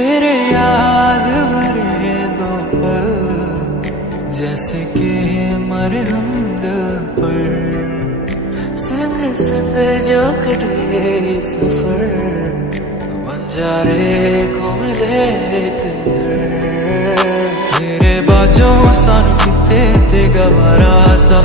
तेरे याद भरे दो पल जैसे कि मरे हम दिल पर, संग संग जो कटे सफर बन जा रे को मिले तेरे बाजों सानू किते ते गवारा सा